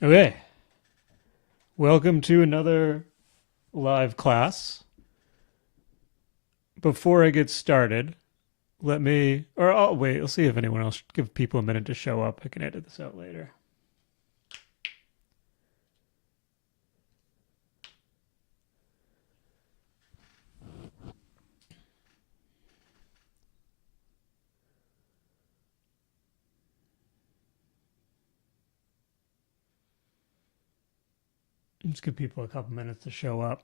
Okay, welcome to another live class. Before I get started, let me, or I'll wait, I'll see if anyone else, give people a minute to show up. I can edit this out later. Just give people a couple minutes to show up.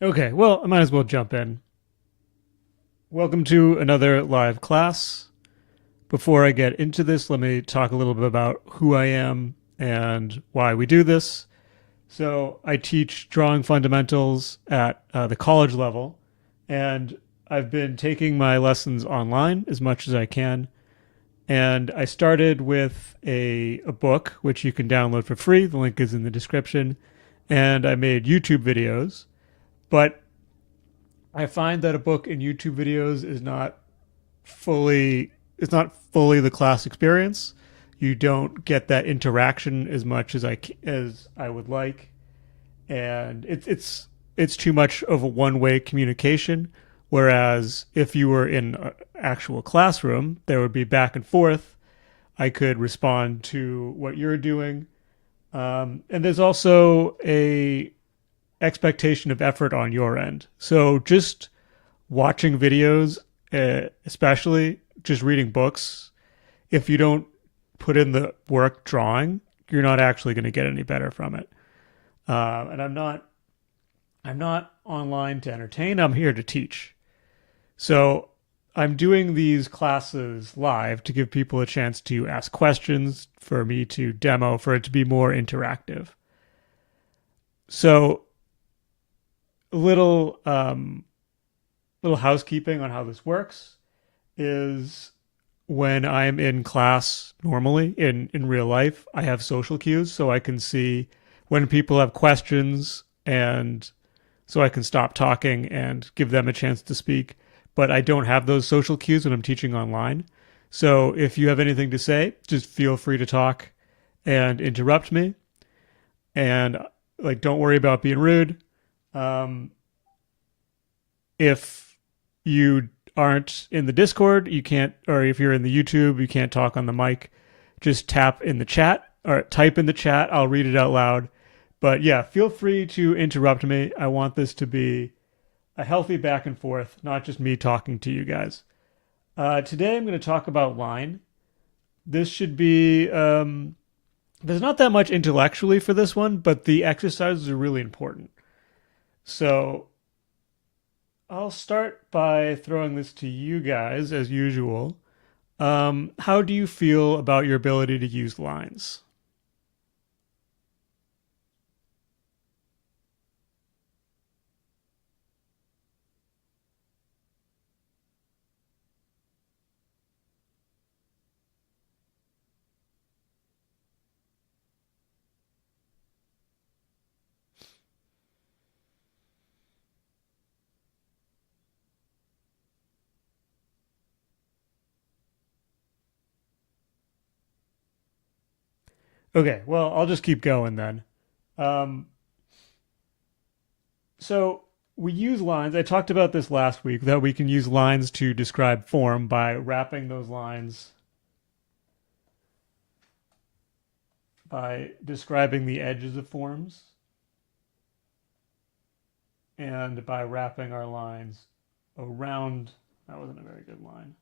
Okay, well, I might as well jump in. Welcome to another live class. Before I get into this, let me talk a little bit about who I am and why we do this. So, I teach drawing fundamentals at the college level, and I've been taking my lessons online as much as I can. And I started with a book, which you can download for free. The link is in the description. And I made YouTube videos. But I find that a book and YouTube videos is not fully it's not fully the class experience. You don't get that interaction as much as I would like, and it's too much of a one-way communication. Whereas if you were in an actual classroom, there would be back and forth. I could respond to what you're doing, and there's also a expectation of effort on your end. So just watching videos, especially just reading books, if you don't put in the work drawing, you're not actually going to get any better from it. And I'm not online to entertain. I'm here to teach. So I'm doing these classes live to give people a chance to ask questions, for me to demo, for it to be more interactive. So a little housekeeping on how this works is when I'm in class normally in real life, I have social cues so I can see when people have questions, and so I can stop talking and give them a chance to speak. But I don't have those social cues when I'm teaching online. So if you have anything to say, just feel free to talk and interrupt me. And like, don't worry about being rude. Um, if you aren't in the Discord, you can't, or if you're in the YouTube, you can't talk on the mic. Just tap in the chat or type in the chat. I'll read it out loud. But yeah, feel free to interrupt me. I want this to be a healthy back and forth, not just me talking to you guys. Today I'm going to talk about line. This should be, there's not that much intellectually for this one, but the exercises are really important. So I'll start by throwing this to you guys as usual. How do you feel about your ability to use lines? Okay, well, I'll just keep going then. Um, So we use lines. I talked about this last week that we can use lines to describe form by wrapping those lines by describing the edges of forms and by wrapping our lines around. That wasn't a very good line.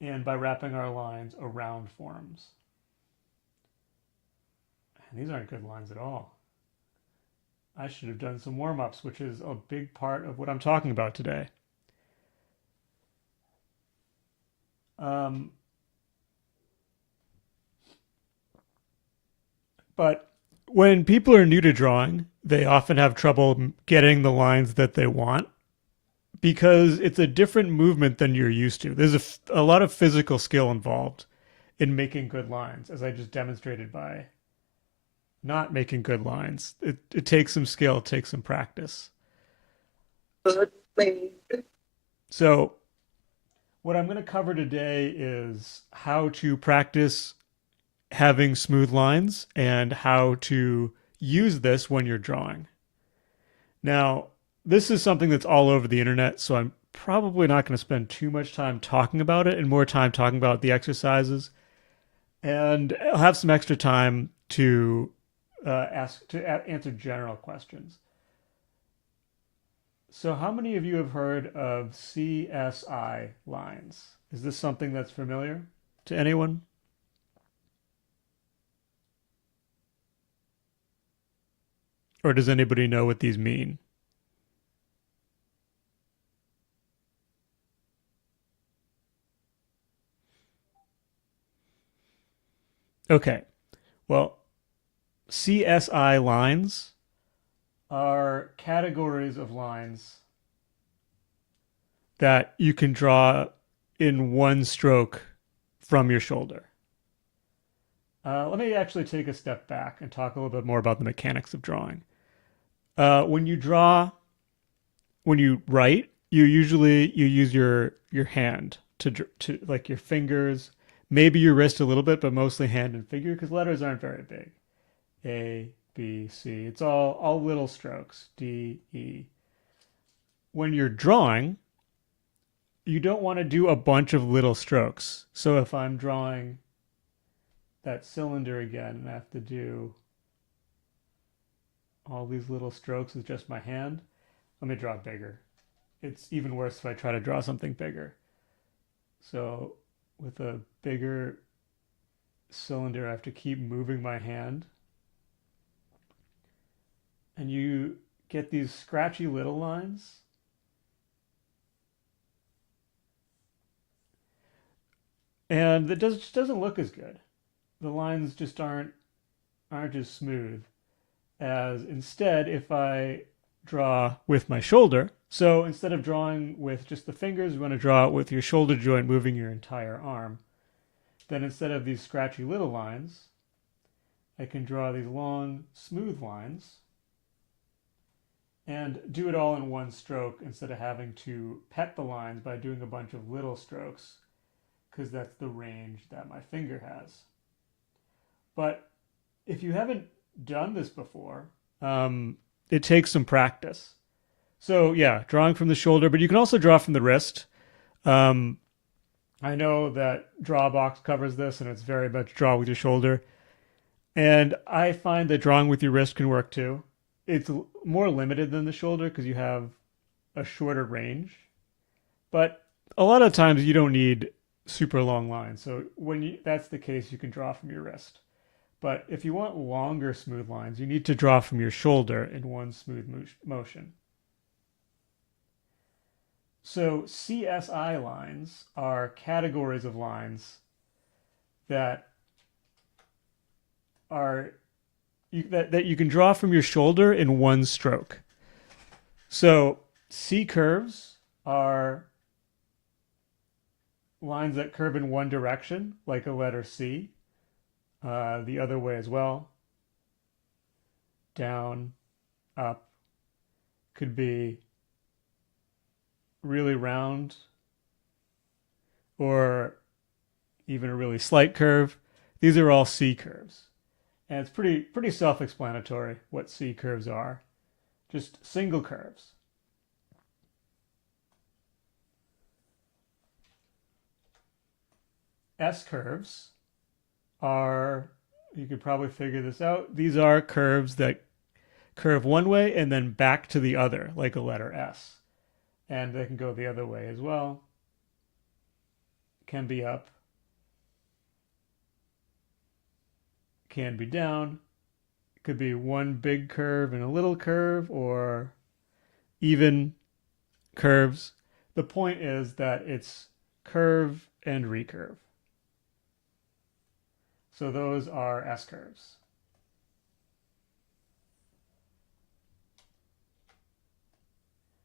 And by wrapping our lines around forms. And these aren't good lines at all. I should have done some warm-ups, which is a big part of what I'm talking about today. Um, but when people are new to drawing, they often have trouble getting the lines that they want because it's a different movement than you're used to. There's a lot of physical skill involved in making good lines, as I just demonstrated by not making good lines. It takes some skill, it takes some practice. So, what I'm going to cover today is how to practice having smooth lines and how to use this when you're drawing. Now, this is something that's all over the internet, so I'm probably not going to spend too much time talking about it and more time talking about the exercises. And I'll have some extra time to answer general questions. So, how many of you have heard of CSI lines? Is this something that's familiar to anyone? Or does anybody know what these mean? Okay, well, CSI lines are categories of lines that you can draw in one stroke from your shoulder. Let me actually take a step back and talk a little bit more about the mechanics of drawing. When you draw, when you write, you use your hand to like your fingers, maybe your wrist a little bit, but mostly hand and finger because letters aren't very big. A, B, C. It's all little strokes. D, E. When you're drawing, you don't want to do a bunch of little strokes. So if I'm drawing that cylinder again and I have to do all these little strokes with just my hand, let me draw bigger. It's even worse if I try to draw something bigger. So with a bigger cylinder, I have to keep moving my hand. And you get these scratchy little lines. And it just doesn't look as good. The lines just aren't as smooth as instead if I draw with my shoulder. So instead of drawing with just the fingers, you want to draw it with your shoulder joint moving your entire arm. Then instead of these scratchy little lines, I can draw these long, smooth lines and do it all in one stroke instead of having to pet the lines by doing a bunch of little strokes because that's the range that my finger has. But if you haven't done this before, it takes some practice. So yeah, drawing from the shoulder, but you can also draw from the wrist. Um, I know that Drawbox covers this, and it's very much draw with your shoulder. And I find that drawing with your wrist can work too. It's more limited than the shoulder because you have a shorter range. But a lot of times you don't need super long lines. So that's the case, you can draw from your wrist. But if you want longer smooth lines, you need to draw from your shoulder in one smooth motion. So CSI lines are categories of lines that are that you can draw from your shoulder in one stroke. So C curves are lines that curve in one direction, like a letter C. The other way as well. Down, up, could be really round or even a really slight curve. These are all C curves. And it's pretty self-explanatory what C curves are. Just single curves. S curves are, you could probably figure this out. These are curves that curve one way and then back to the other, like a letter S. And they can go the other way as well. Can be up, can be down. It could be one big curve and a little curve, or even curves. The point is that it's curve and recurve. So those are S curves.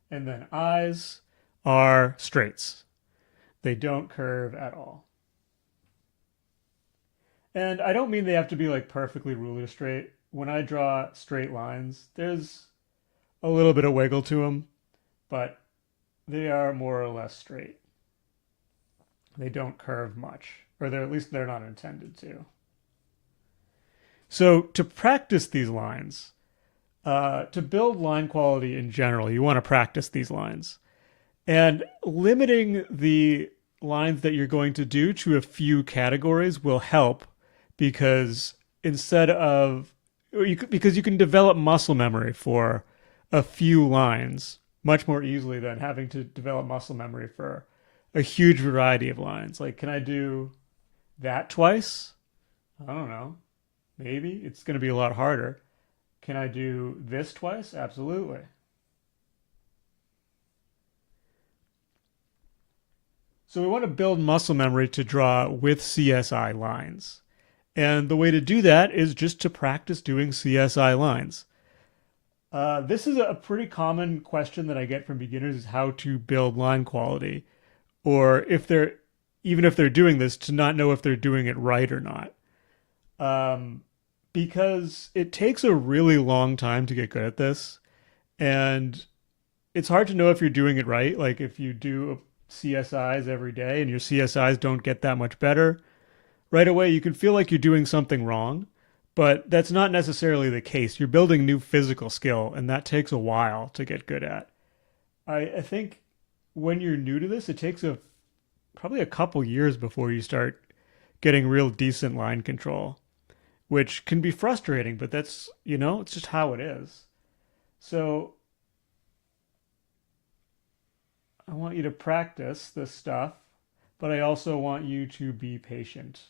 And then I's are straights. They don't curve at all. And I don't mean they have to be like perfectly ruler straight. When I draw straight lines, there's a little bit of wiggle to them, but they are more or less straight. They don't curve much, or at least they're not intended to. So to practice these lines, to build line quality in general, you want to practice these lines. And limiting the lines that you're going to do to a few categories will help because instead of because you can develop muscle memory for a few lines much more easily than having to develop muscle memory for a huge variety of lines. Like, can I do that twice? I don't know. Maybe it's going to be a lot harder. Can I do this twice? Absolutely. So we want to build muscle memory to draw with CSI lines. And the way to do that is just to practice doing CSI lines. This is a pretty common question that I get from beginners is how to build line quality. Or if they're, even if they're doing this, to not know if they're doing it right or not. Because it takes a really long time to get good at this. And it's hard to know if you're doing it right. Like if you do CSIs every day and your CSIs don't get that much better, right away you can feel like you're doing something wrong, but that's not necessarily the case. You're building new physical skill, and that takes a while to get good at. I think when you're new to this, it takes probably a couple years before you start getting real decent line control, which can be frustrating, but that's, it's just how it is. So I want you to practice this stuff, but I also want you to be patient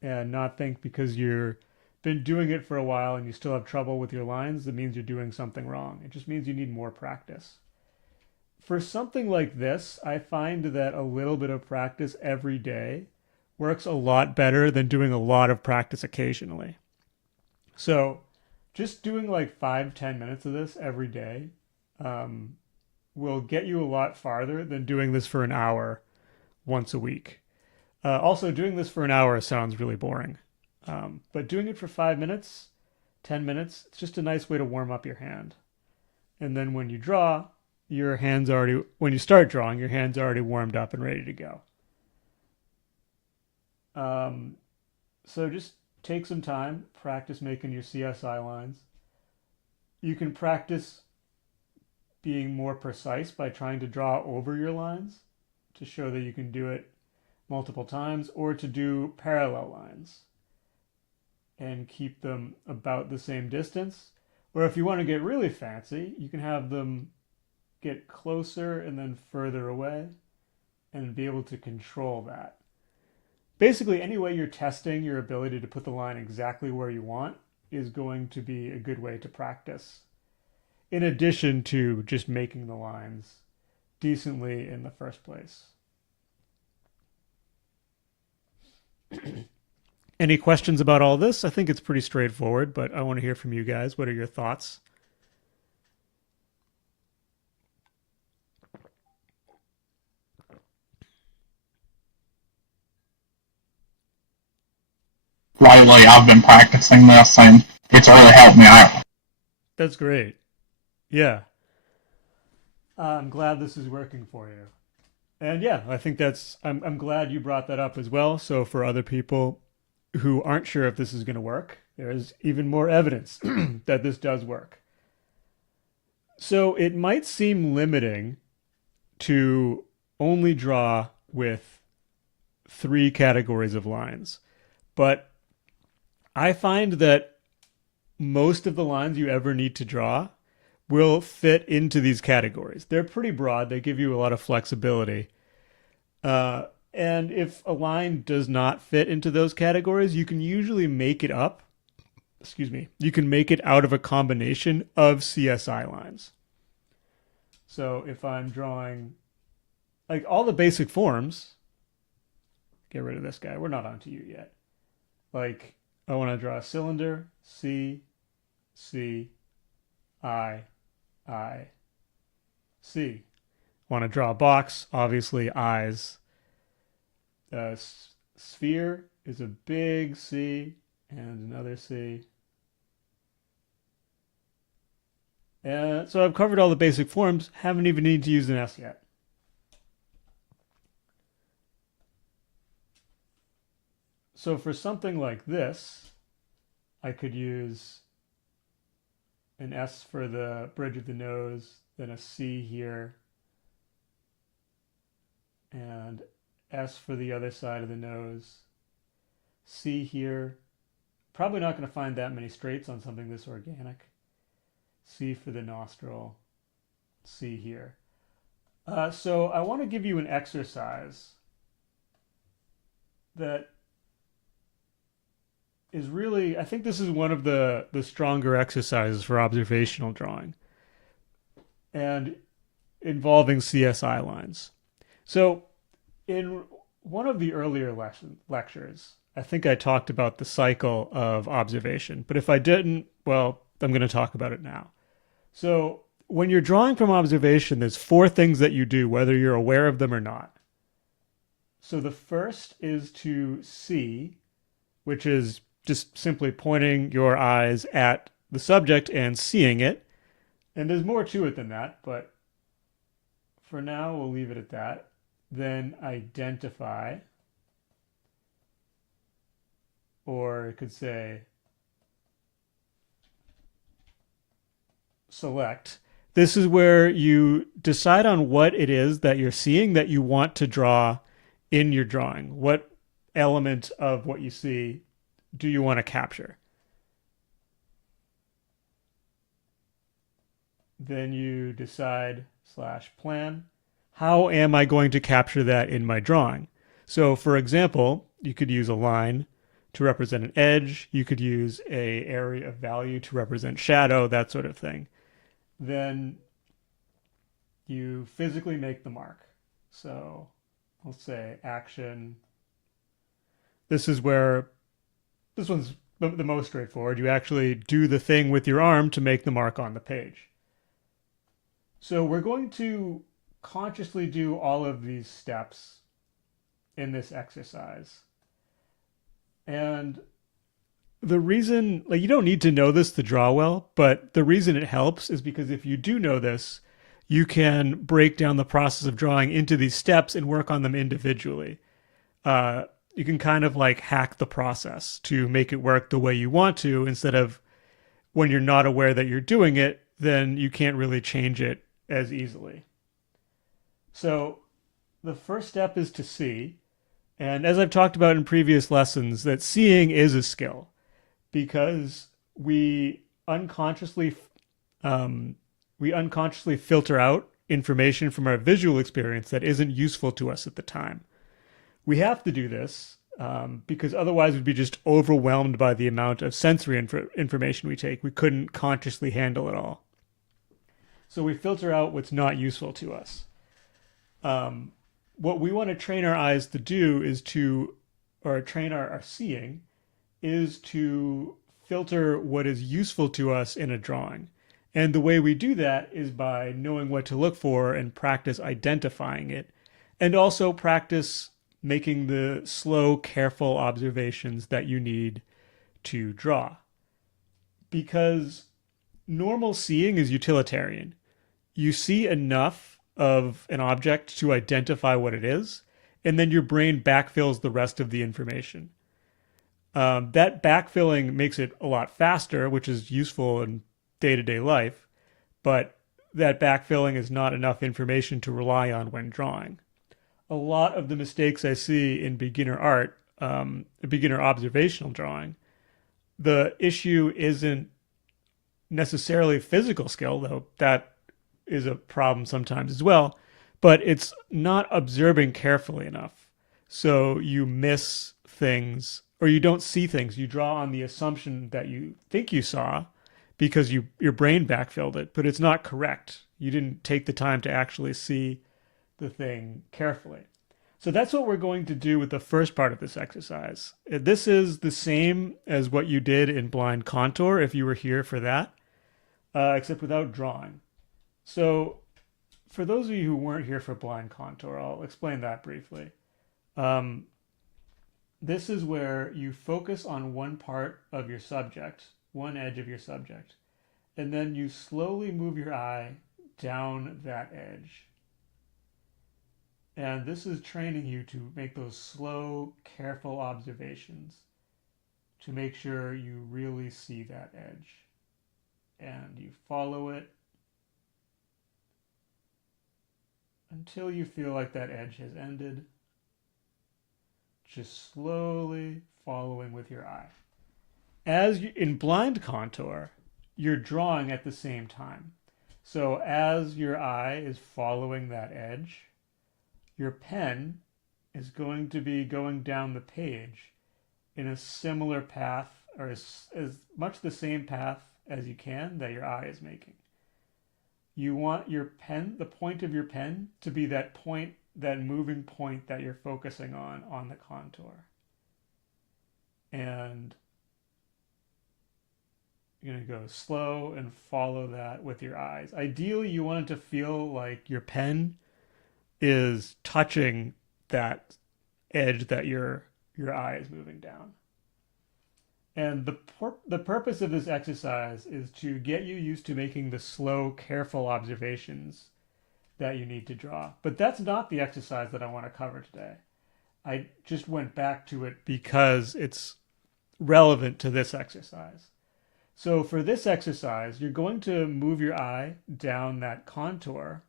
and not think because you've been doing it for a while and you still have trouble with your lines, that means you're doing something wrong. It just means you need more practice. For something like this, I find that a little bit of practice every day works a lot better than doing a lot of practice occasionally. So just doing like 5-10 minutes of this every day will get you a lot farther than doing this for an hour once a week. Also, doing this for an hour sounds really boring. But doing it for 5 minutes, 10 minutes, it's just a nice way to warm up your hand. And then when you draw, when you start drawing, your hand's already warmed up and ready to go. So just take some time, practice making your CSI lines. You can practice being more precise by trying to draw over your lines to show that you can do it multiple times, or to do parallel lines and keep them about the same distance. Or if you want to get really fancy, you can have them get closer and then further away and be able to control that. Basically, any way you're testing your ability to put the line exactly where you want is going to be a good way to practice, in addition to just making the lines decently in the first place. Any questions about all this? I think it's pretty straightforward, but I want to hear from you guys. What are your thoughts? Lately, I've been practicing this, and it's really helped me out. That's great. Yeah. I'm glad this is working for you. And yeah, I think I'm glad you brought that up as well. So for other people who aren't sure if this is going to work, There is even more evidence that this does work. So it might seem limiting to only draw with 3 categories of lines, but I find that most of the lines you ever need to draw will fit into these categories. They're pretty broad, they give you a lot of flexibility. And if a line does not fit into those categories, you can usually make it up. Excuse me. You can make it out of a combination of CSI lines. So if I'm drawing like all the basic forms, get rid of this guy. We're not onto you yet. Like I want to draw a cylinder, C, C, I, C. Want to draw a box, obviously eyes. The sphere is a big C and another C. And so I've covered all the basic forms, haven't even needed to use an S yet. So for something like this, I could use an S for the bridge of the nose, then a C here, and S for the other side of the nose, C here. Probably not going to find that many straights on something this organic. C for the nostril, C here. So I want to give you an exercise that is really, I think this is one of the stronger exercises for observational drawing and involving CSI lines. So in one of the earlier lectures, I think I talked about the cycle of observation, but if I didn't, well, I'm going to talk about it now. So when you're drawing from observation, there's 4 things that you do, whether you're aware of them or not. So the first is to see, which is just simply pointing your eyes at the subject and seeing it. And there's more to it than that, but for now, we'll leave it at that. Then identify, or it could say select. This is where you decide on what it is that you're seeing that you want to draw in your drawing. What element of what you see do you want to capture? Then you decide /plan. How am I going to capture that in my drawing? So for example, you could use a line to represent an edge. You could use an area of value to represent shadow, that sort of thing. Then you physically make the mark. So let's say action. This is where, this one's the most straightforward. You actually do the thing with your arm to make the mark on the page. So we're going to consciously do all of these steps in this exercise. And the reason, like, you don't need to know this to draw well, but the reason it helps is because if you do know this, you can break down the process of drawing into these steps and work on them individually. You can kind of like hack the process to make it work the way you want to, instead of when you're not aware that you're doing it, then you can't really change it as easily. So the first step is to see. And as I've talked about in previous lessons, that seeing is a skill because we unconsciously filter out information from our visual experience that isn't useful to us at the time. We have to do this because otherwise we'd be just overwhelmed by the amount of sensory information we take. We couldn't consciously handle it all. So we filter out what's not useful to us. What we want to train our eyes to do is to, or train our seeing, is to filter what is useful to us in a drawing. And the way we do that is by knowing what to look for and practice identifying it, and also practice making the slow, careful observations that you need to draw. Because normal seeing is utilitarian. You see enough of an object to identify what it is, and then your brain backfills the rest of the information. That backfilling makes it a lot faster, which is useful in day to day life, but that backfilling is not enough information to rely on when drawing. A lot of the mistakes I see in beginner art, beginner observational drawing, the issue isn't necessarily physical skill, though that is a problem sometimes as well, but it's not observing carefully enough. So you miss things or you don't see things. You draw on the assumption that you think you saw because your brain backfilled it, but it's not correct. You didn't take the time to actually see the thing carefully. So that's what we're going to do with the first part of this exercise. This is the same as what you did in blind contour if you were here for that, except without drawing. So for those of you who weren't here for blind contour, I'll explain that briefly. Um, this is where you focus on one part of your subject, one edge of your subject, and then you slowly move your eye down that edge. And this is training you to make those slow, careful observations to make sure you really see that edge. And you follow it until you feel like that edge has ended. Just slowly following with your eye. As you, in blind contour, you're drawing at the same time. So as your eye is following that edge, your pen is going to be going down the page in a similar path or as much the same path as you can that your eye is making. You want your pen, the point of your pen, to be that point, that moving point that you're focusing on the contour. And you're going to go slow and follow that with your eyes. Ideally, you want it to feel like your pen is touching that edge that your eye is moving down. And the purpose of this exercise is to get you used to making the slow, careful observations that you need to draw. But that's not the exercise that I want to cover today. I just went back to it because it's relevant to this exercise. So for this exercise, you're going to move your eye down that contour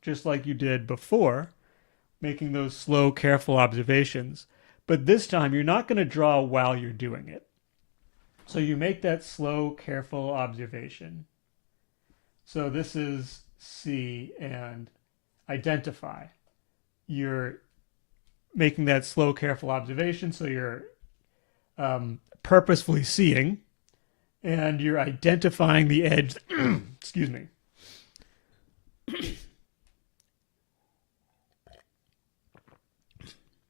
just like you did before, making those slow, careful observations. But this time, you're not going to draw while you're doing it. So you make that slow, careful observation. So this is see and identify. You're making that slow, careful observation. So you're purposefully seeing, and you're identifying the edge. Excuse me.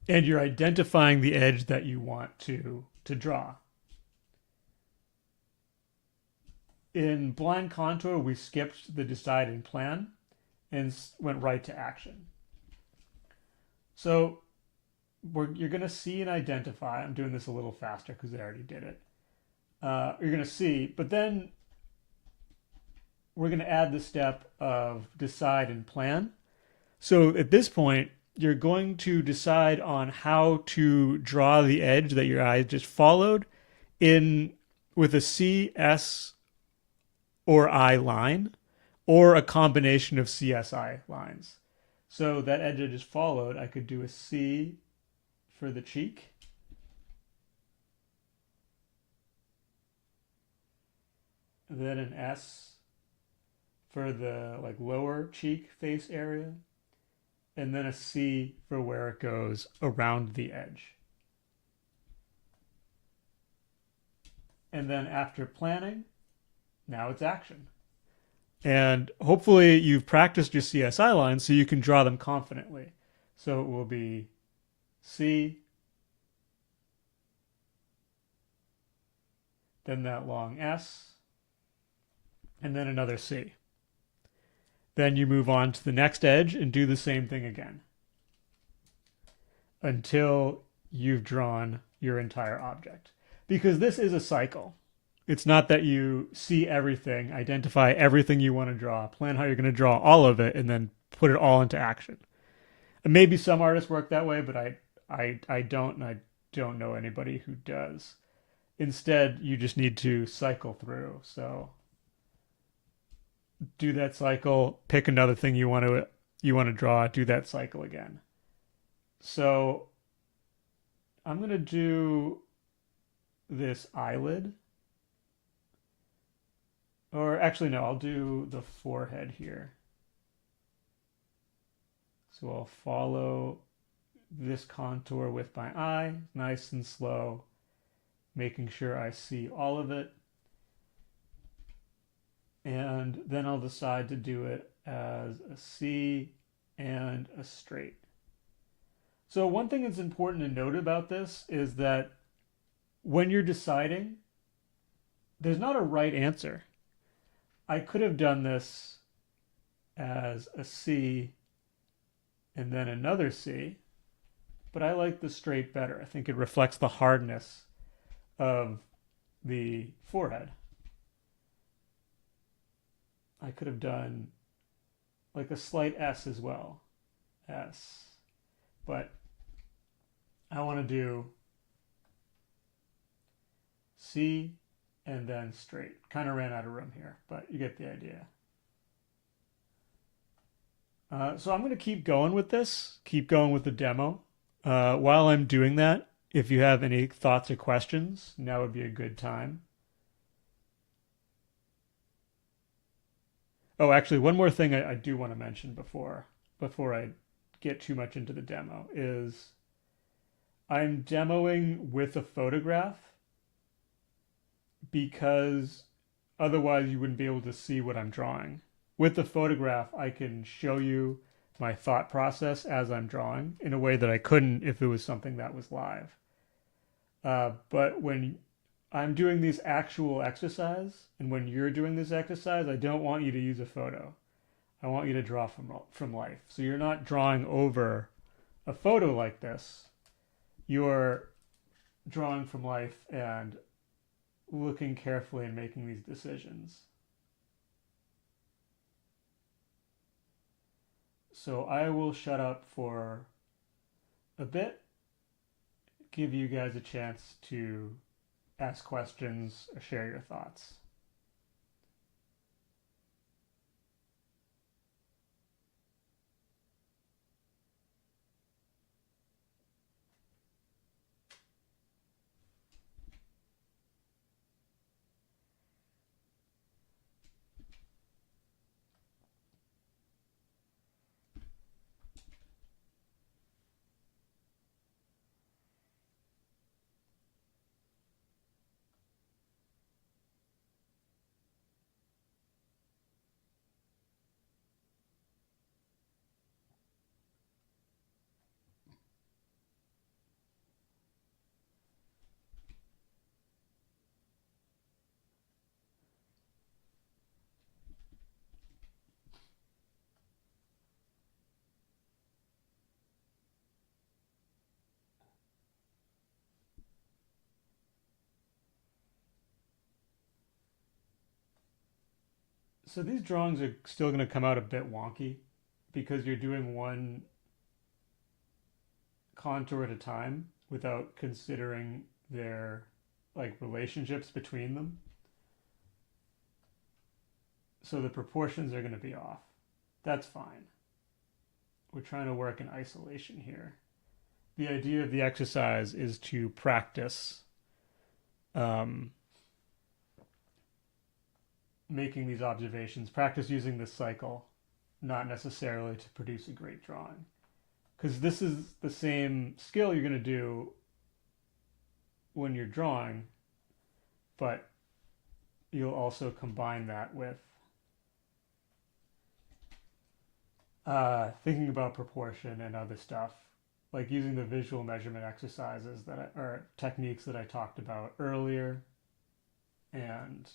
And you're identifying the edge that you want to draw. In blind contour, we skipped the decide and plan and went right to action. So you're going to see and identify. I'm doing this a little faster because I already did it. You're going to see, but then we're going to add the step of decide and plan. So at this point, you're going to decide on how to draw the edge that your eye just followed in with a C, S, or I line, or a combination of CSI lines. So that edge I just followed, I could do a C for the cheek. Then an S for the like lower cheek face area. And then a C for where it goes around the edge. And then after planning, now it's action. And hopefully you've practiced your CSI lines so you can draw them confidently. So it will be C, then that long S, and then another C. Then you move on to the next edge and do the same thing again until you've drawn your entire object. Because this is a cycle. It's not that you see everything, identify everything you want to draw, plan how you're going to draw all of it, and then put it all into action. And maybe some artists work that way, but I don't, and don't know anybody who does. Instead, you just need to cycle through. So do that cycle, pick another thing you want to draw, do that cycle again. So I'm going to do this eyelid. Or actually, no, I'll do the forehead here. So I'll follow this contour with my eye, nice and slow, making sure I see all of it. And then I'll decide to do it as a C and a straight. So one thing that's important to note about this is that when you're deciding, there's not a right answer. I could have done this as a C and then another C, but I like the straight better. I think it reflects the hardness of the forehead. I could have done like a slight S as well. S. But I want to do C and then straight. Kind of ran out of room here, but you get the idea. So I'm going to keep going with this, keep going with the demo. While I'm doing that, if you have any thoughts or questions, now would be a good time. Oh, actually, one more thing I do want to mention before I get too much into the demo is I'm demoing with a photograph because otherwise you wouldn't be able to see what I'm drawing. With the photograph, I can show you my thought process as I'm drawing in a way that I couldn't if it was something that was live. But when I'm doing this actual exercise, and when you're doing this exercise, I don't want you to use a photo. I want you to draw from life. So you're not drawing over a photo like this. You're drawing from life and looking carefully and making these decisions. So I will shut up for a bit, give you guys a chance to ask questions or share your thoughts. So these drawings are still going to come out a bit wonky because you're doing one contour at a time without considering their like relationships between them. So the proportions are going to be off. That's fine. We're trying to work in isolation here. The idea of the exercise is to practice making these observations, practice using this cycle, not necessarily to produce a great drawing. Because this is the same skill you're going to do when you're drawing, but you'll also combine that with thinking about proportion and other stuff, like using the visual measurement exercises or techniques that I talked about earlier. And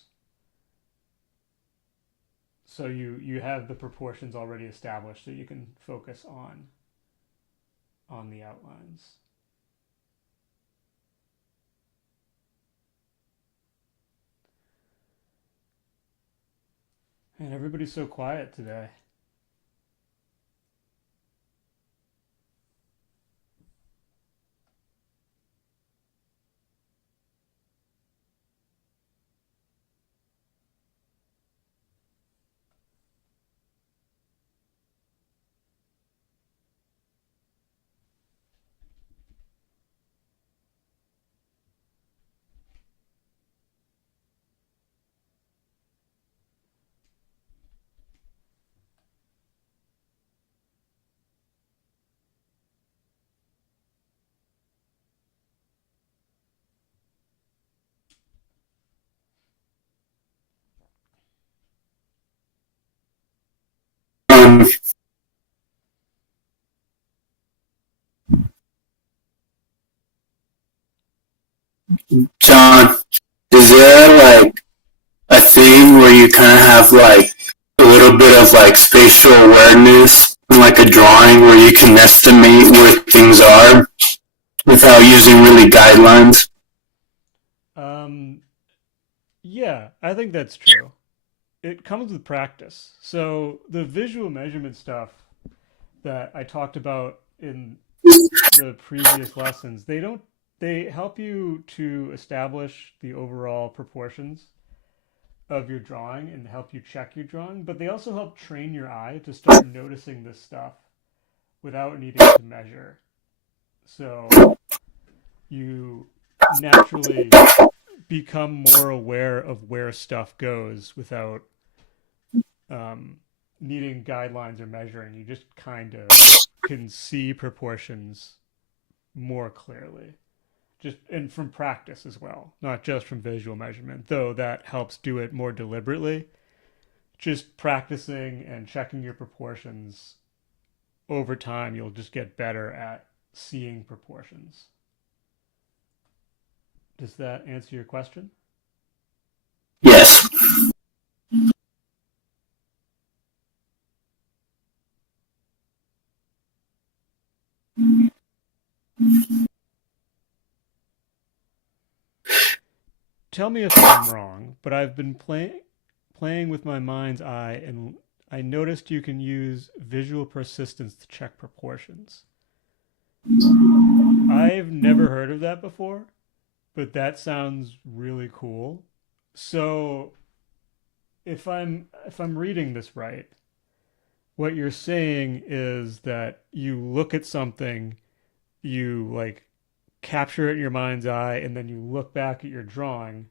so you have the proportions already established, so you can focus on the outlines. And everybody's so quiet today. John, is there like a thing where you kind of have like a little bit of like spatial awareness in like a drawing where you can estimate where things are without using really guidelines? Um, yeah, I think that's true. It comes with practice. So the visual measurement stuff that I talked about in the previous lessons, they help you to establish the overall proportions of your drawing and help you check your drawing, but they also help train your eye to start noticing this stuff without needing to measure. So you naturally become more aware of where stuff goes without um, needing guidelines or measuring. You just kind of can see proportions more clearly. Just and from practice as well, not just from visual measurement, though that helps do it more deliberately. Just practicing and checking your proportions over time, you'll just get better at seeing proportions. Does that answer your question? Yes. Tell me if I'm wrong, but I've been playing with my mind's eye, and I noticed you can use visual persistence to check proportions. I've never heard of that before, but that sounds really cool. So if I'm reading this right, what you're saying is that you look at something, you like capture it in your mind's eye, and then you look back at your drawing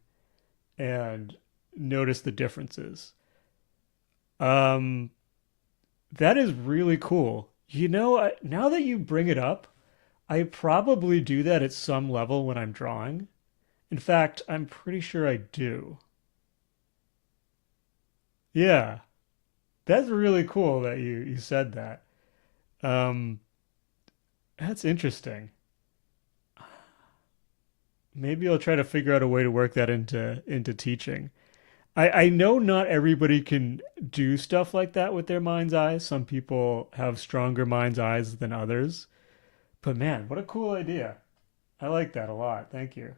and notice the differences. Um, that is really cool. Now that you bring it up, I probably do that at some level when I'm drawing. In fact, I'm pretty sure I do. Yeah, that's really cool that you said that. Um, that's interesting. Maybe I'll try to figure out a way to work that into teaching. I know not everybody can do stuff like that with their mind's eyes. Some people have stronger mind's eyes than others. But man, what a cool idea. I like that a lot. Thank you.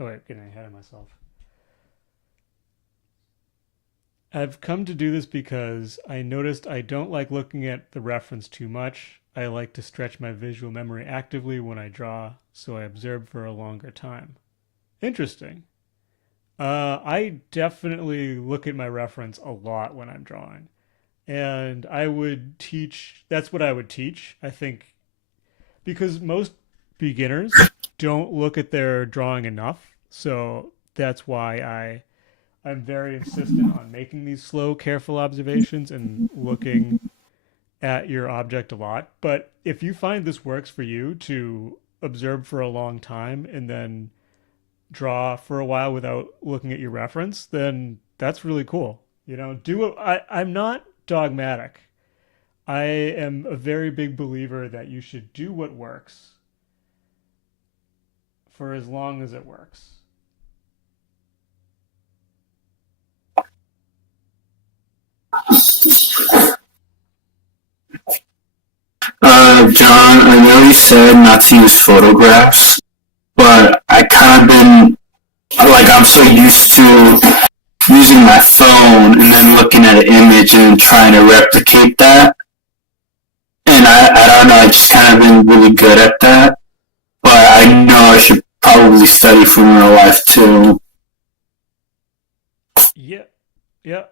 Oh wait, getting ahead of myself. I've come to do this because I noticed I don't like looking at the reference too much. I like to stretch my visual memory actively when I draw, so I observe for a longer time. Interesting. I definitely look at my reference a lot when I'm drawing. And I would teach, that's what I would teach, I think, because most beginners don't look at their drawing enough. So that's why I'm very insistent on making these slow, careful observations and looking at your object a lot. But if you find this works for you to observe for a long time and then draw for a while without looking at your reference, then that's really cool. Do it. I'm not dogmatic. I am a very big believer that you should do what works for as long as it works. John, I know you said not to use photographs, but I kind of been like I'm so used to using my phone and then looking at an image and trying to replicate that. And I don't know, I just kind of been really good at that. But I know I should probably study from real life too. Yeah, yeah.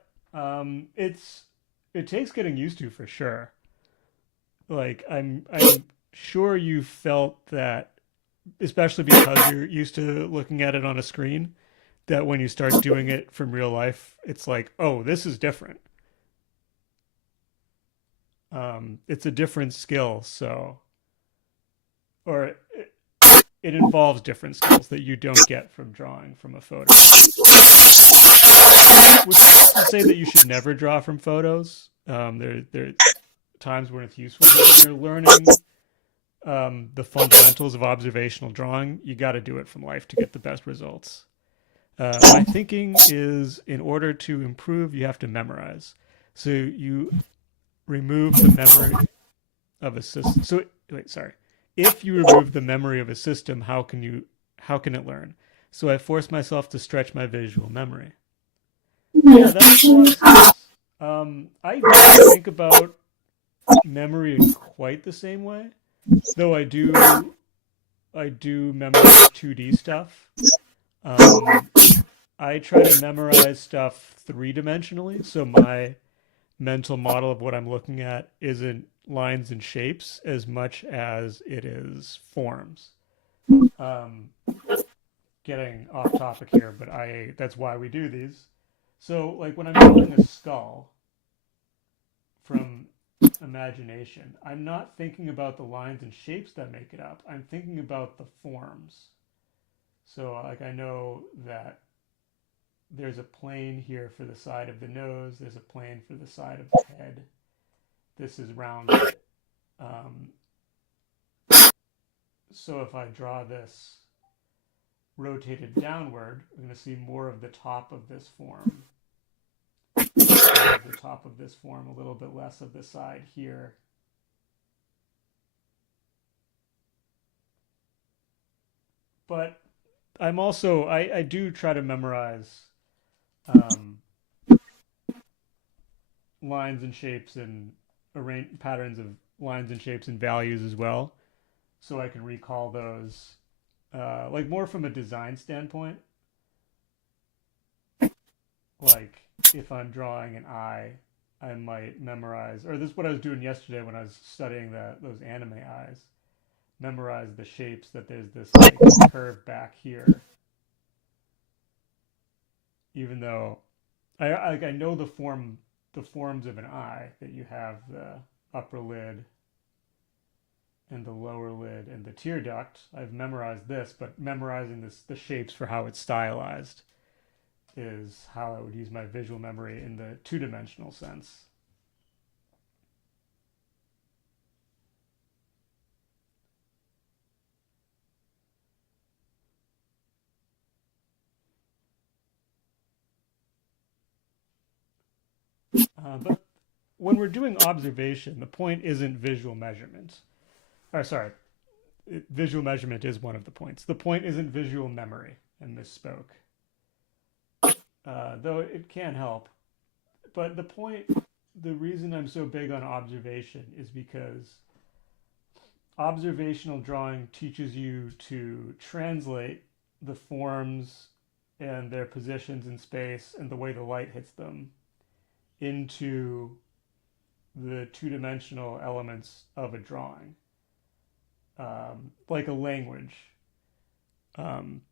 It takes getting used to for sure. Like I'm sure you felt that, especially because you're used to looking at it on a screen, that when you start doing it from real life, it's like, oh, this is different. It's a different skill, so or it involves different skills that you don't get from drawing from a photo. Which is not to say that you should never draw from photos. There are times when it's useful, but when you're learning the fundamentals of observational drawing, you got to do it from life to get the best results. My thinking is, in order to improve, you have to memorize. So you remove the memory of a system. So wait, sorry. If you remove the memory of a system, how can it learn? So I force myself to stretch my visual memory. Yeah, that makes a lot of sense. I don't think about memory in quite the same way, though I do memorize 2D stuff. Um, I try to memorize stuff three-dimensionally, so my mental model of what I'm looking at isn't lines and shapes as much as it is forms. Um, Getting off topic here, but I that's why we do these. So, like when I'm drawing a skull from imagination, I'm not thinking about the lines and shapes that make it up. I'm thinking about the forms. So, like I know that there's a plane here for the side of the nose, there's a plane for the side of the head. This is rounded. Um, so if I draw this rotated downward, I'm going to see more of the top of this form. More of the top of this form, a little bit less of the side here. But I do try to memorize um, lines and shapes and patterns of lines and shapes and values as well, so I can recall those, like more from a design standpoint. Like if I'm drawing an eye, I might memorize, or this is what I was doing yesterday when I was studying those anime eyes. Memorize the shapes that there's this like curve back here, even though I know the forms of an eye, that you have the upper lid and the lower lid and the tear duct. I've memorized this, but memorizing the shapes for how it's stylized is how I would use my visual memory in the two-dimensional sense. But when we're doing observation, the point isn't visual measurement. Or sorry, visual measurement is one of the points. The point isn't visual memory, and misspoke. Though it can help. But the reason I'm so big on observation is because observational drawing teaches you to translate the forms and their positions in space and the way the light hits them into the two-dimensional elements of a drawing, like a language.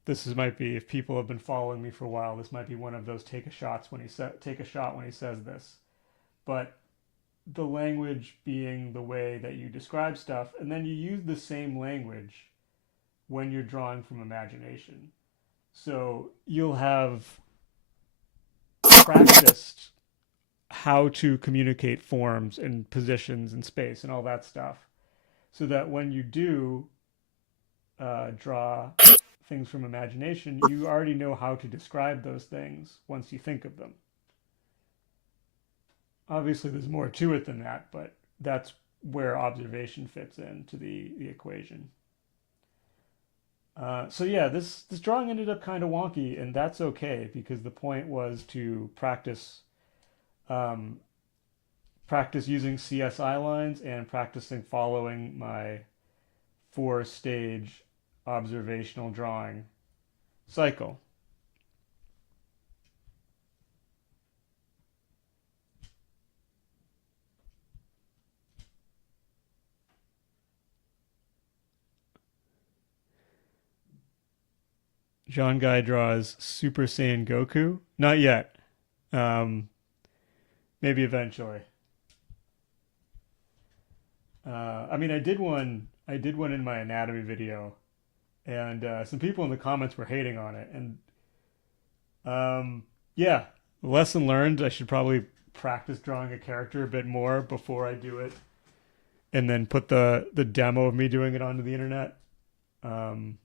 This might be, if people have been following me for a while, this might be one of those take a shot when he says this. But the language being the way that you describe stuff, and then you use the same language when you're drawing from imagination. So you'll have practiced how to communicate forms and positions in space and all that stuff, so that when you do draw things from imagination, you already know how to describe those things once you think of them. Obviously, there's more to it than that, but that's where observation fits into the equation. So yeah, this drawing ended up kind of wonky, and that's okay because the point was to um, practice using CSI lines and practicing following my 4-stage observational drawing cycle. John Guy draws Super Saiyan Goku. Not yet. Um, Maybe eventually. I mean, I did one in my anatomy video, and some people in the comments were hating on it. And yeah, lesson learned. I should probably practice drawing a character a bit more before I do it, and then put the demo of me doing it onto the internet. Um,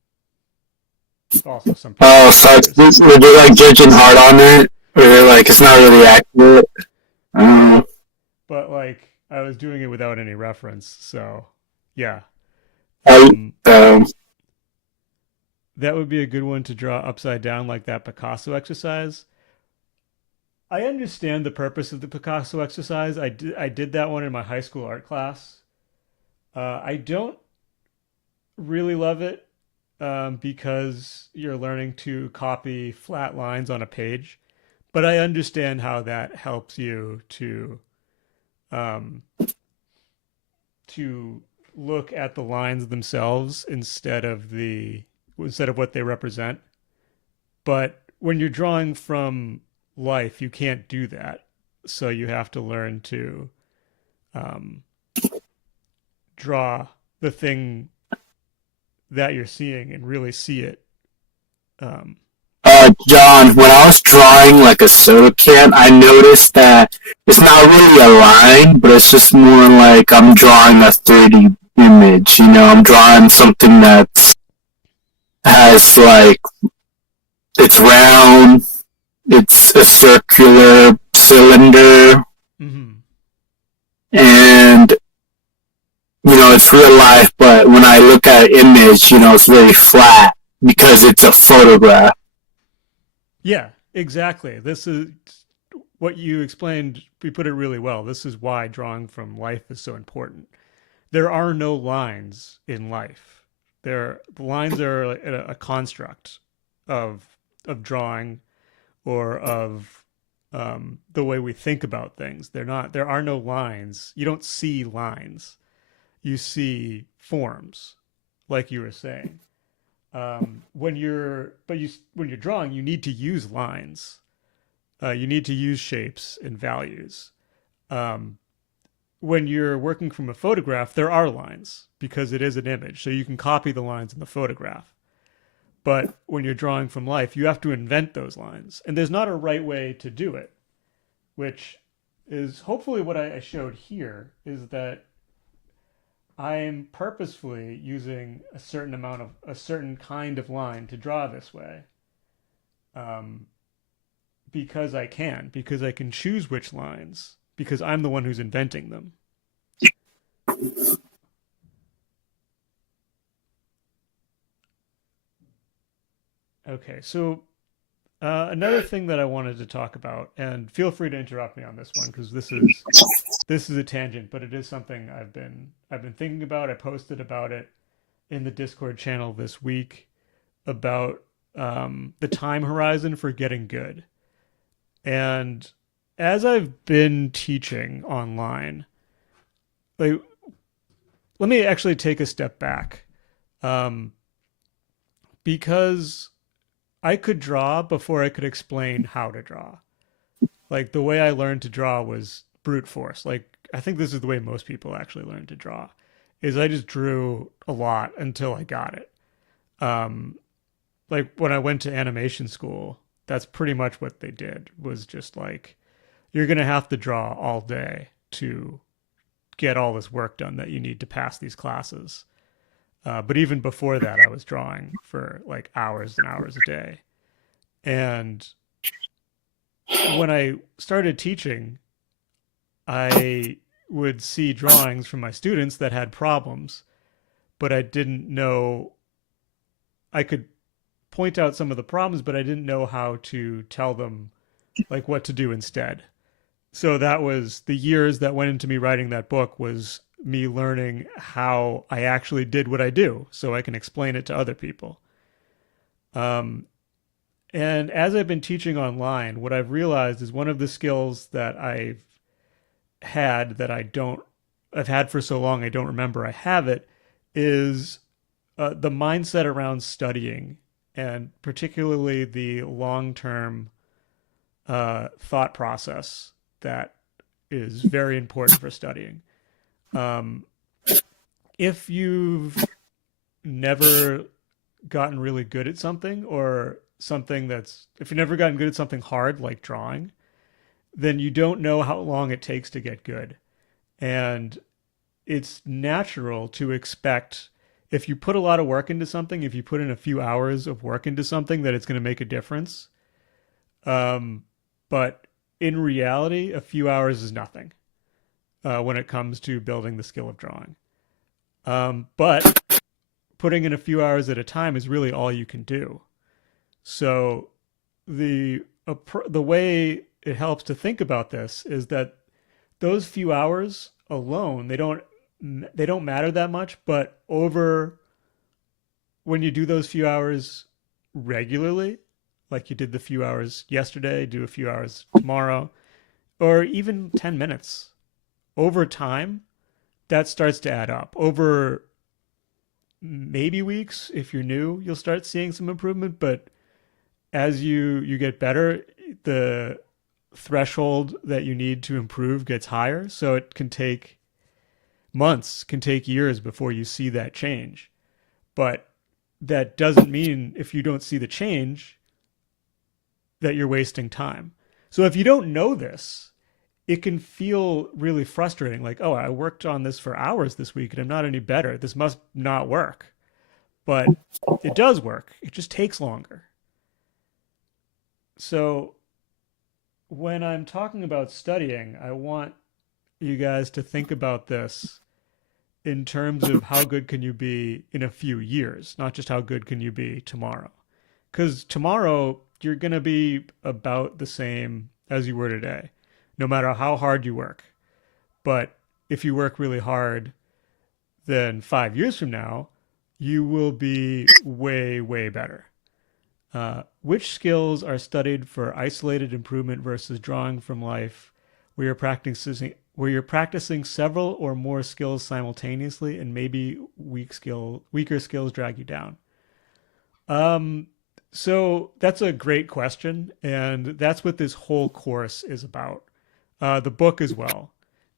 Also, some people. Oh, so were they like judging hard on it, or they're like it's not really accurate? Yeah, Um, but like I was doing it without any reference, so yeah. I, Um, um, that would be a good one to draw upside down, like that Picasso exercise. I understand the purpose of the Picasso exercise. I did that one in my high school art class. I don't really love it because you're learning to copy flat lines on a page, but I understand how that helps you um, to look at the lines themselves instead of what they represent. But when you're drawing from life, you can't do that. So you have to learn to um, draw the thing that you're seeing and really see it. Um, John, when I was drawing like a soda can, I noticed that it's not really a line, but it's just more like I'm drawing a 3D image. You know, I'm drawing something that has like it's round, it's a circular cylinder, mhm. and you know it's real life. But when I look at an image, you know, it's very flat because it's a photograph. Yeah, exactly. This is what you explained. We put it really well. This is why drawing from life is so important. There are no lines in life. The lines are a construct of drawing or of the way we think about things. They're not. There are no lines. You don't see lines. You see forms, like you were saying. When you're drawing, you need to use lines. You need to use shapes and values. Um, when you're working from a photograph, there are lines because it is an image, so you can copy the lines in the photograph. But when you're drawing from life, you have to invent those lines, and there's not a right way to do it, which is hopefully what I showed here. Is that I'm purposefully using a certain kind of line to draw this way, um, because I can choose which lines, because I'm the one who's inventing them. Okay, so another thing that I wanted to talk about, and feel free to interrupt me on this one because this is a tangent, but it is something I've been thinking about. I posted about it in the Discord channel this week about the time horizon for getting good. And as I've been teaching online, like, let me actually take a step back, um, because I could draw before I could explain how to draw. Like the way I learned to draw was brute force. Like I think this is the way most people actually learn to draw. Is I just drew a lot until I got it. Um, like when I went to animation school, that's pretty much what they did. Was just like you're gonna have to draw all day to get all this work done that you need to pass these classes. But even before that, I was drawing for like hours and hours a day. And when I started teaching, I would see drawings from my students that had problems, but I didn't know. I could point out some of the problems, but I didn't know how to tell them like what to do instead. So that was the years that went into me writing that book, was me learning how I actually did what I do so I can explain it to other people. Um, and as I've been teaching online, what I've realized is one of the skills that I've had for so long I don't remember I have it, is the mindset around studying, and particularly the long term thought process that is very important for studying. Um, if you've never gotten really good at something, or something that's, if you've never gotten good at something hard like drawing, then you don't know how long it takes to get good. And it's natural to expect, if you put a lot of work into something, if you put in a few hours of work into something, that it's going to make a difference. But in reality, a few hours is nothing when it comes to building the skill of drawing. But putting in a few hours at a time is really all you can do. So the way it helps to think about this is that those few hours alone, they don't matter that much, but over, when you do those few hours regularly, like you did the few hours yesterday, do a few hours tomorrow, or even 10 minutes, over time, that starts to add up. Over maybe weeks, if you're new, you'll start seeing some improvement, but as you get better, the threshold that you need to improve gets higher. So it can take months, can take years before you see that change. But that doesn't mean, if you don't see the change, that you're wasting time. So if you don't know this, it can feel really frustrating. Like, oh, I worked on this for hours this week and I'm not any better. This must not work. But it does work. It just takes longer. So when I'm talking about studying, I want you guys to think about this in terms of how good can you be in a few years, not just how good can you be tomorrow. Because tomorrow, you're going to be about the same as you were today, no matter how hard you work. But if you work really hard, then 5 years from now, you will be way, way better. Which skills are studied for isolated improvement versus drawing from life, where you're practicing several or more skills simultaneously, and maybe weaker skills drag you down? So that's a great question, and that's what this whole course is about. The book as well.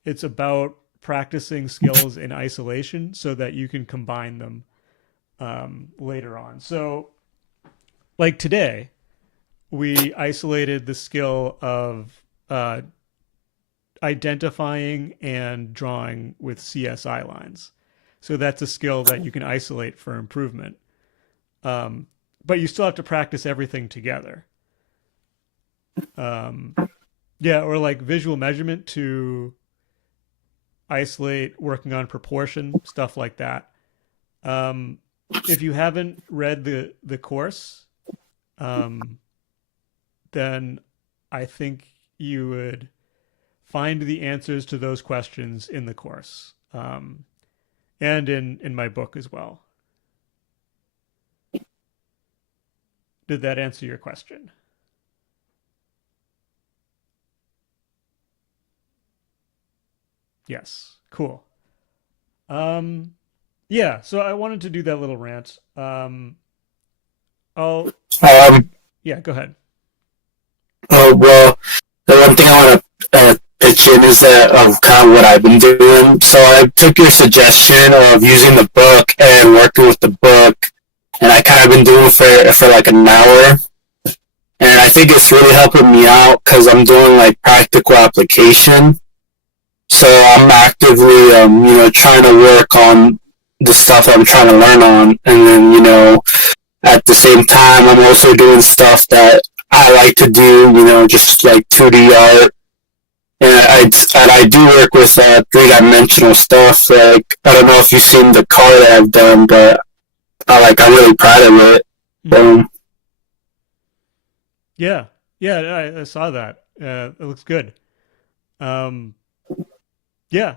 It's about practicing skills in isolation so that you can combine them later on. So, like today, we isolated the skill of identifying and drawing with CSI lines. So that's a skill that you can isolate for improvement. But you still have to practice everything together. Yeah, or like visual measurement to isolate working on proportion, stuff like that. If you haven't read the course, then I think you would find the answers to those questions in the course, and in my book as well. Did that answer your question? Yes. Cool. Yeah, so I wanted to do that little rant. I'll Um, Yeah, go ahead. well, the one thing I want to pitch in is that of kind of what I've been doing. So I took your suggestion of using the book and working with the book, and I kind of been doing it for like an hour. And I think it's really helping me out because I'm doing like practical application. So I'm actively, trying to work on the stuff I'm trying to learn on. And then, at the same time, I'm also doing stuff that I like to do, just like 2D art. And I do work with three-dimensional stuff. Like, I don't know if you've seen the car that I've done, but I'm really proud of it. Mhm. Yeah, yeah, I saw that. It looks good. Um, yeah,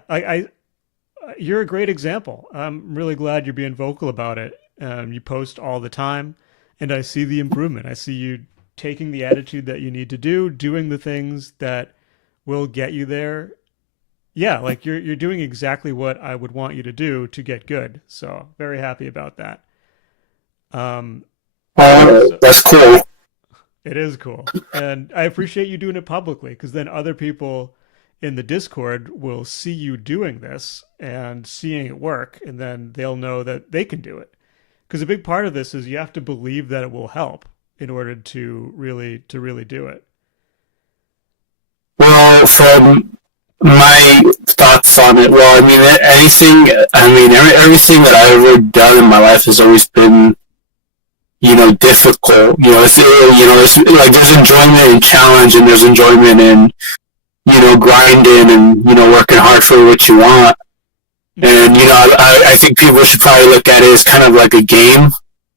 you're a great example. I'm really glad you're being vocal about it. You post all the time, and I see the improvement. I see you taking the attitude that you need to do, doing the things that will get you there. Yeah, like you're doing exactly what I would want you to do to get good. So very happy about that. Um, so That's cool. it is cool, and I appreciate you doing it publicly, because then other people, in the Discord will see you doing this and seeing it work, and then they'll know that they can do it. Because a big part of this is you have to believe that it will help in order to really do it. Well, from my thoughts on it, well, I mean, everything that I've ever done in my life has always been, difficult. It's like there's enjoyment in challenge, and there's enjoyment in, grinding and, working hard for what you want. And, I think people should probably look at it as kind of like a game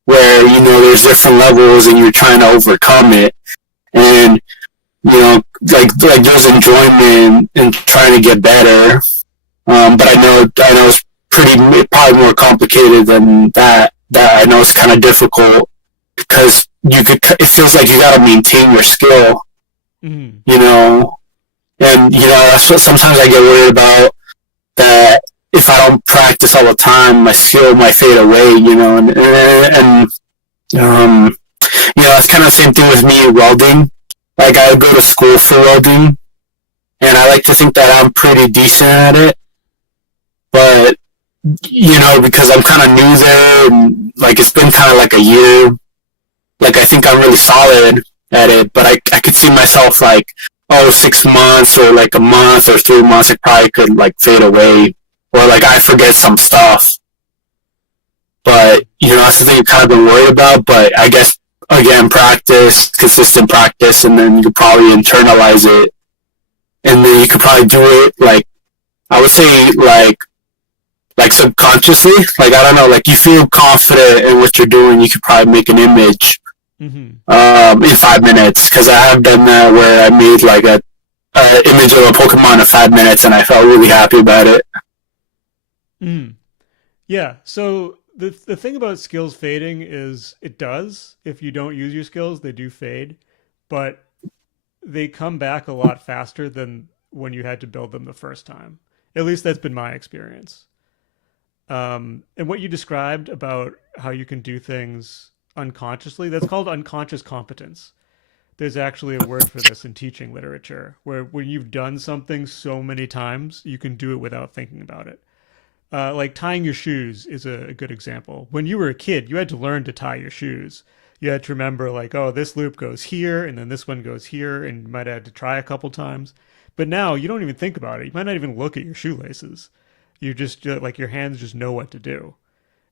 where, there's different levels and you're trying to overcome it. And, like there's enjoyment in trying to get better. But I know it's probably more complicated than that. That I know it's kind of difficult because it feels like you gotta maintain your skill, Mm-hmm. and, that's what sometimes I get worried about, that if I don't practice all the time, my skill might fade away, it's kind of the same thing with me welding. Like, I go to school for welding, and I like to think that I'm pretty decent at it, but, because I'm kind of new there, and, like, it's been kind of like a year, like, I think I'm really solid at it, but I could see myself, like, 6 months, or, like, a month, or 3 months, it probably could, like, fade away, or, like, I forget some stuff. But, that's the thing I've kind of been worried about, but I guess, again, practice, consistent practice, and then you could probably internalize it, and then you could probably do it, like, I would say, like subconsciously, like, I don't know, like, you feel confident in what you're doing, you could probably make an image, in 5 minutes, because I have done that where I made, like, a image of a Pokemon in 5 minutes, and I felt really happy about it. Yeah, so the thing about skills fading is it does. If you don't use your skills, they do fade, but they come back a lot faster than when you had to build them the first time. At least that's been my experience. And what you described about how you can do things unconsciously, that's called unconscious competence. There's actually a word for this in teaching literature, where when you've done something so many times, you can do it without thinking about it. Like tying your shoes is a good example. When you were a kid, you had to learn to tie your shoes. You had to remember, like, oh, this loop goes here, and then this one goes here, and you might have to try a couple times. But now you don't even think about it. You might not even look at your shoelaces. You just, like, your hands just know what to do.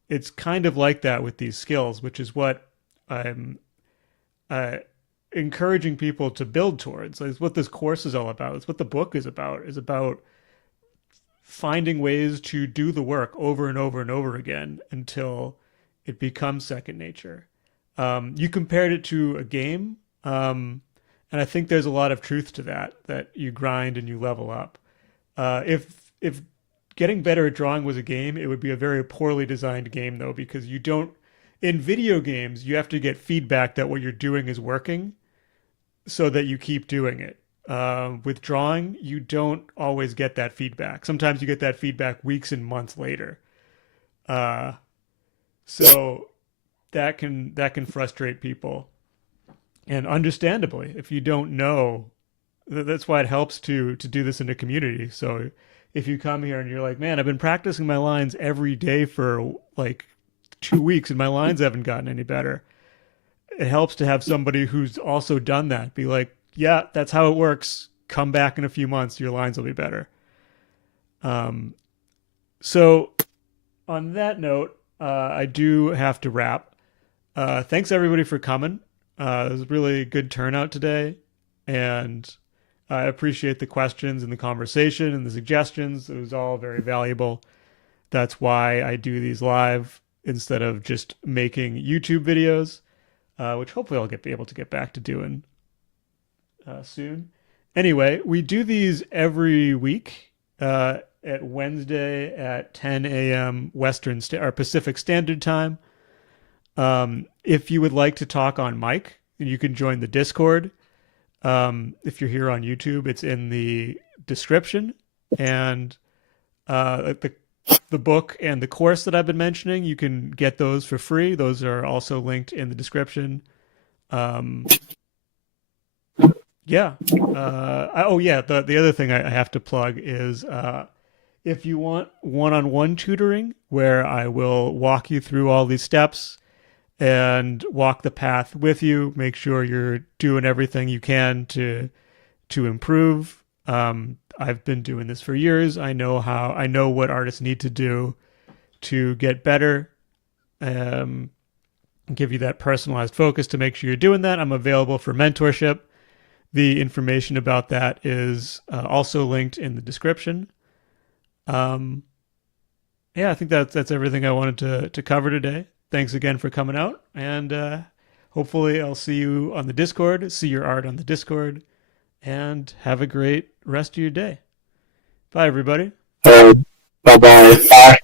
It's kind of like that with these skills, which is what I'm encouraging people to build towards. It's what this course is all about. It's what the book is about finding ways to do the work over and over and over again until it becomes second nature. You compared it to a game, and I think there's a lot of truth to that you grind and you level up. If getting better at drawing was a game, it would be a very poorly designed game, though, because you don't, in video games, you have to get feedback that what you're doing is working so that you keep doing it. With drawing, you don't always get that feedback. Sometimes you get that feedback weeks and months later. So that can frustrate people. And understandably, if you don't know, that's why it helps to do this in a community. So if you come here and you're like, man, I've been practicing my lines every day for like 2 weeks and my lines haven't gotten any better, it helps to have somebody who's also done that be like, yeah, that's how it works. Come back in a few months, your lines will be better. So on that note, I do have to wrap. Thanks everybody for coming. It was a really good turnout today, and I appreciate the questions and the conversation and the suggestions. It was all very valuable. That's why I do these live instead of just making YouTube videos, which hopefully I'll be able to get back to doing soon. Anyway, we do these every week at Wednesday at 10 a.m. or Pacific Standard Time. If you would like to talk on mic, you can join the Discord. If you're here on YouTube, it's in the description. And the book and the course that I've been mentioning, you can get those for free. Those are also linked in the description. Yeah. Oh, yeah. The other thing I have to plug is if you want one-on-one tutoring, where I will walk you through all these steps and walk the path with you, make sure you're doing everything you can to improve. I've been doing this for years. I know what artists need to do to get better. Um, Give you that personalized focus to make sure you're doing that. I'm available for mentorship. The information about that is also linked in the description. Um, yeah, I think that's everything I wanted to cover today. Thanks again for coming out, and hopefully I'll see you on the Discord, see your art on the Discord, and have a great rest of your day. Bye, everybody. Bye bye. Bye.